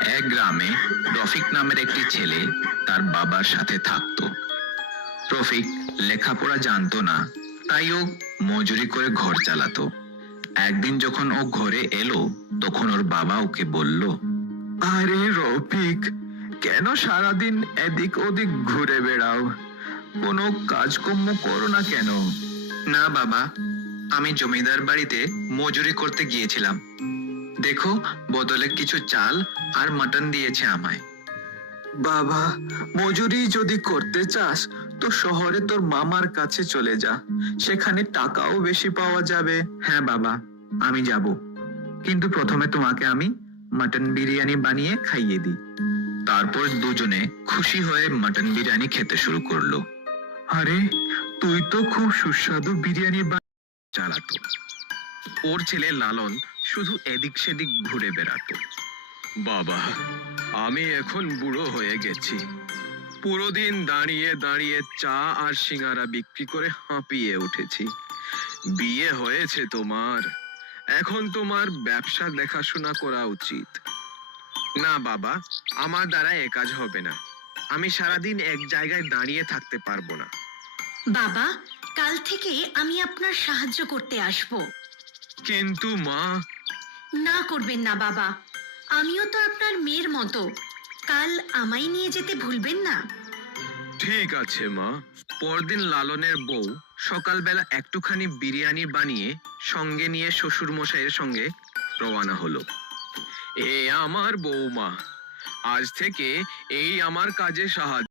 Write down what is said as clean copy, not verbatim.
এক গ্রামে রফিক নামের একটি ছেলে তার বাবার সাথে থাকতো। রফিক লেখাপড়া জানতো না, তাই ও মজুরি করে ঘর চালাতো। একদিন যখন ও ঘরে এলো, তখন ওর বাবা ওকে বলল, আরে রফিক, কেন সারাদিন এদিক ওদিক ঘুরে বেড়াও? কোনো কাজকর্ম করো না কেন? না বাবা, আমি জমিদার বাড়িতে মজুরি করতে গিয়েছিলাম। দেখো, বদলে কিছু চাল আর মাটন দিয়েছে আমায়। বাবা, মজুরি যদি করতে চাস তো শহরে তোর মামার কাছে চলে যা, সেখানে টাকাও বেশি পাওয়া যাবে। হ্যাঁ বাবা, আমি যাব, কিন্তু প্রথমে তোমাকে আমি মাটন বিরিয়ানি বানিয়ে খাইয়ে দিই। তারপর দুজনে খুশি হয়ে মাটন বিরিয়ানি খেতে শুরু করলো। আরে, তুই তো খুব সুস্বাদু বিরিয়ানি চালাতো। ওর ছেলে লালন শুধু এদিক সেদিক ঘুরে বেড়াতো। বাবা, আমি এখন বুড়ো হয়ে গেছি। পুরো দিন দাঁড়িয়ে দাঁড়িয়ে চা আর সিঙ্গারা বিক্রি করে হাঁপিয়ে উঠেছি। বিয়ে হয়েছে তোমার, এখন তোমার ব্যবসা দেখাশোনা করা উচিত। না বাবা, আমার দ্বারা এ কাজ হবে না। আমি সারাদিন এক জায়গায় দাঁড়িয়ে থাকতে পারবো না। বাবা, কাল থেকে আমি আপনার সাহায্য করতে আসব। কিন্তু মা। না করবেন না বাবা, আমিও তো আপনার মেয়ের মতো। কাল আমায় নিয়ে যেতে ভুলবেন না। ঠিক আছে মা। পরদিন লালনের বউ সকালবেলা একটুখানি বিরিয়ানি বানিয়ে সঙ্গে নিয়ে শ্বশুর মশাইয়ের সঙ্গে রওনা হলো। এ আমার বৌমা, আজ থেকে এই আমার কাজে সাহায্য